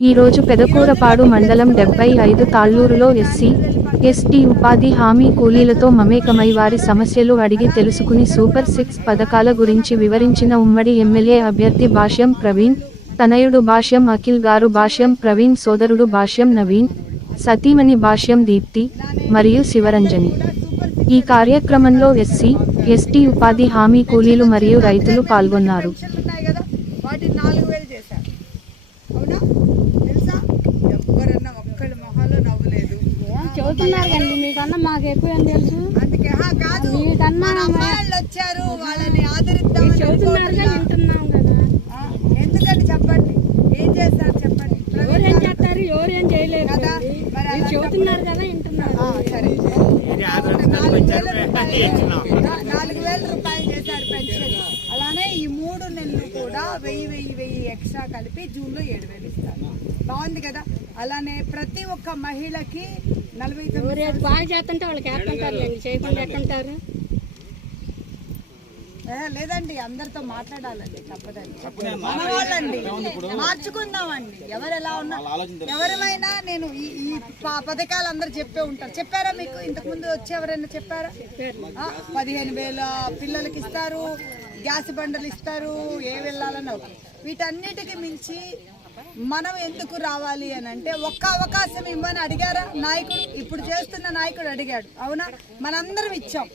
ఈరోజు పెదకూరపాడు మండలం డెబ్బై ఐదు తాళ్ళూరులో ఎస్సీ ఎస్టీ ఉపాధి హామీ కూలీలతో మమేకమై వారి సమస్యలు అడిగి తెలుసుకుని సూపర్ సిక్స్ పథకాల గురించి వివరించిన ఉమ్మడి ఎమ్మెల్యే అభ్యర్థి భాష్యం ప్రవీణ్ తనయుడు భాష్యం అఖిల్ గారు భాష్యం ప్రవీణ్ సోదరుడు భాష్యం నవీన్ సతీమణి భాష్యం దీప్తి మరియు శివరంజని. ఈ కార్యక్రమంలో ఎస్సీ ఎస్టీ ఉపాధి హామీ కూలీలు మరియు రైతులు పాల్గొన్నారు పెన్షన్లు ఉన్నాయి కదా వాటి నాలుగు వేలు చేశారు అవునా తెలుసా ఎవ్వరన్నా ఒక్కళ్ళ మొహాల్లో నవ్వులేదు. చదువుతున్నారు కండి మీకన్నా మాకు ఎక్కువ ఏం తెలుసు? అందుకే కాదు. మీకన్నా అమ్మాయిలు వచ్చారు వాళ్ళని ఆదరిద్దామని చదువుతున్నారుగా అనుకోవట్లా. వింటున్నాం కదా. ఆ, ఎందుకని చెప్పండి? ఏం చేస్తారు చెప్పండి? ఎవరేం గారు. చేస్తారు? ఎవరేం చేయలేరు కదా కండి. మరి చదువుతున్నారు కదా వింటున్నారు. ఆ, సరే. నాలుగు వేల రూపాయలు నా- నాలుగు వేల రూపాయలు చేశారు పెన్షన్ అలానే ఈ మూడు నెలలు కూడా వెయ్యి వెయ్యి వెయ్యి ఎక్స్ట్రా కలిపి జూన్లో ఏడు వేలు ఇస్తారు బాగుంది కదా? అలానే ప్రతి ఒక్క మహిళకి నలభై తొమ్మిది బాగా చేస్తుంటే వాళ్ళకి లేండి చేయకుండా ఏ, లేదండి అందరితో మాట్లాడాలండి తప్పదండి. మన వాళ్ళండి. మార్చుకుందామండి. ఎవరు ఎలా ఉన్నా ఎవరిమైనా నేను ఈ పథకాలు అందరు చెప్పే ఉంటారు. చెప్పారా మీకు? ఇంతకు ముందు వచ్చి ఎవరైనా చెప్పారా? పదిహేను వేల పిల్లలకి ఇస్తారు. గ్యాస్ బండలు ఇస్తారు ఏ వెళ్ళాలన్నా వీటన్నిటికీ మించి మనం ఎందుకు రావాలి అని అంటే ఒక్క అవకాశం ఇవ్వని అడిగారా నాయకుడు? ఇప్పుడు చేస్తున్న నాయకుడు అడిగాడు. అవునా? మనందరం ఇచ్చాం.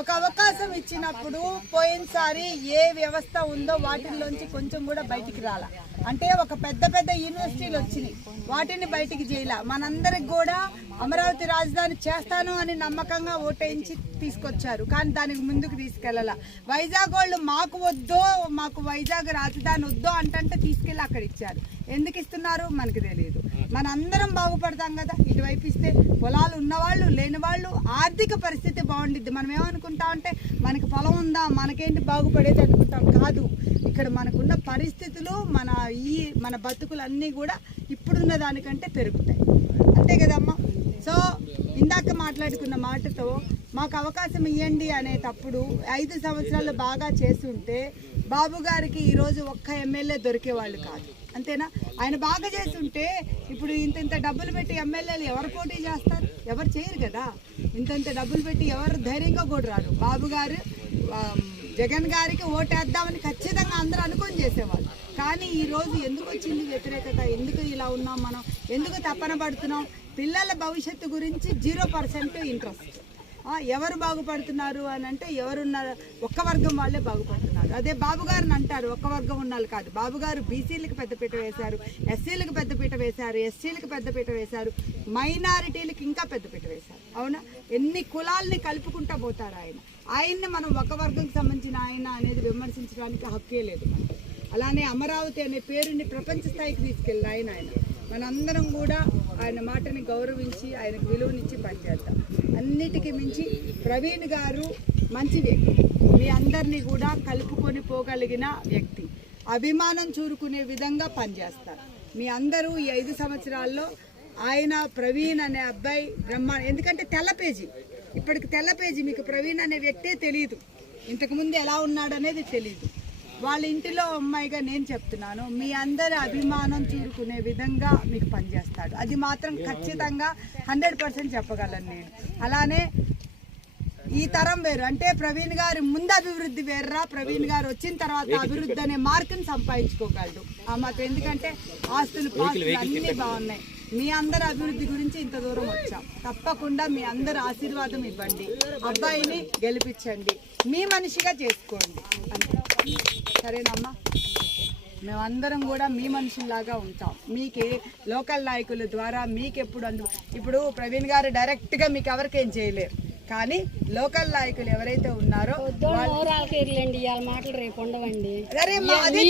ఒక అవకాశం ఇచ్చినప్పుడు పోయినసారి ఏ వ్యవస్థ ఉందో వాటిల్లోంచి కొంచెం కూడా బయటికి రాలా. అంటే ఒక పెద్ద పెద్ద యూనివర్సిటీలు వచ్చినాయి. వాటిని బయటికి చేయలే. మనందరికి కూడా అమరావతి రాజధాని చేస్తాను అని నమ్మకంగా ఓటేయించి తీసుకొచ్చారు. కానీ దానికి ముందుకు తీసుకెళ్ళాల. వైజాగ్ వాళ్ళు మాకు వద్దో మాకు వైజాగ్ రాజధాని వద్దో అంటే తీసుకెళ్ళి అక్కడ ఇచ్చారు. ఎందుకు ఇస్తున్నారు? మనకు తెలియదు మన అందరం బాగుపడతాం కదా. ఇటువైపు ఇస్తే పొలాలు ఉన్నవాళ్ళు లేని వాళ్ళు ఆర్థిక పరిస్థితి బాగుండిద్ది. మనం ఏమనుకుంటాం అంటే మనకి పొలం ఉందా? మనకేంటి బాగుపడేది అనుకుంటాం. కాదు. ఇక్కడ మనకున్న పరిస్థితులు మన ఈ మన బతుకులు అన్నీ కూడా ఇప్పుడున్న దానికంటే పెరుగుతాయి. అంతే కదమ్మా? సో ఇందాక మాట్లాడుకున్న మాటతో మాకు అవకాశం ఇవ్వండి అనేటప్పుడు ఐదు సంవత్సరాలు బాగా చేసి ఉంటే బాబు గారికి ఈరోజు ఒక్క ఎమ్మెల్యే దొరికేవాళ్ళు కాదు. అంతేనా? ఆయన బాగా చేసి ఉంటే ఇప్పుడు ఇంత ఇంత డబ్బులు పెట్టి ఎమ్మెల్యేలు ఎవరు పోటీ చేస్తారు? ఎవరు చేయరు కదా. ఇంత ఇంత డబ్బులు పెట్టి ఎవరు ధైర్యంగా కూడా రారు. బాబు గారు జగన్ గారికి ఓటేద్దామని ఖచ్చితంగా అందరూ అనుకొని చేసేవాళ్ళు. కానీ ఈరోజు ఎందుకు వచ్చింది వ్యతిరేకత? ఎందుకు ఇలా ఉన్నాం మనం? ఎందుకు తప్పన పడుతున్నాం? పిల్లల భవిష్యత్తు గురించి జీరో పర్సెంట్ ఇంట్రెస్ట్. ఎవరు బాగుపడుతున్నారు అని అంటే ఎవరున్నారు ఒక్క వర్గం వాళ్ళే బాగుపడుతున్నారు. అదే బాబు గారిని అంటారు ఒక్క వర్గం ఉన్నాళ్ళు కాదు. బాబు గారు బీసీలకు పెద్దపీట వేశారు ఎస్సీలకు పెద్దపీట వేశారు ఎస్సీలకు పెద్దపీట వేశారు మైనారిటీలకు ఇంకా పెద్దపీట వేశారు. అవునా? ఎన్ని కులాల్ని కలుపుకుంటా పోతారు ఆయన. ఆయన్ని మనం ఒక వర్గంకి సంబంధించిన ఆయన అనేది విమర్శించడానికి హక్కే లేదు మనకి. అలానే అమరావతి అనే పేరుని ప్రపంచ స్థాయికి తీసుకెళ్ళి ఆయన ఆయన. మనందరం కూడా ఆయన మాటని గౌరవించి ఆయనకు విలువనిచ్చి పనిచేద్దాం. అన్నిటికీ మించి ప్రవీణ్ గారు మంచి వ్యక్తి. మీ అందరినీ కూడా కలుపుకొని పోగలిగిన వ్యక్తి. అభిమానం చూరుకునే విధంగా పనిచేస్తారు. మీ అందరూ ఈ ఐదు సంవత్సరాల్లో ఆయన ప్రవీణ్ అనే అబ్బాయి బ్రహ్మ ఎందుకంటే తెల్ల పేజీ. ఇప్పటికి తెల్ల పేజీ మీకు ప్రవీణ్ అనే వ్యక్తే తెలియదు ఇంతకుముందు ఎలా ఉన్నాడనేది తెలియదు వాళ్ళ ఇంటిలో అమ్మాయిగా నేను చెప్తున్నాను మీ అందరి అభిమానం చూరుకునే విధంగా మీకు పనిచేస్తాడు. అది మాత్రం ఖచ్చితంగా హండ్రెడ్ పర్సెంట్ చెప్పగలను నేను. అలానే ఈ తరం వేరు. అంటే ప్రవీణ్ గారి ముందు అభివృద్ధి వేర్రా? ప్రవీణ్ గారు వచ్చిన తర్వాత అభివృద్ధి అనే మార్కుని సంపాదించుకోగలడు. ఆ మాత్రం ఎందుకంటే ఆస్తులు పాస్తులు అన్నీ బాగున్నాయి. మీ అందరి అభివృద్ధి గురించి ఇంత దూరం వచ్చాం. తప్పకుండా మీ అందరి ఆశీర్వాదం ఇవ్వండి. అబ్బాయిని గెలిపించండి. మీ మనిషిగా చేసుకోండి. సరేనమ్మా? మేమందరం కూడా మీ మనుషుల్లాగా ఉంటాం. మీకే లోకల్ నాయకుల ద్వారా మీకు ఎప్పుడు అందు ఇప్పుడు ప్రవీణ్ గారు డైరెక్ట్గా మీకు ఎవరికేం చేయలేరు. కానీ లోకల్ నాయకులు ఎవరైతే ఉన్నారో మాటలు రేపు ఉండవండి.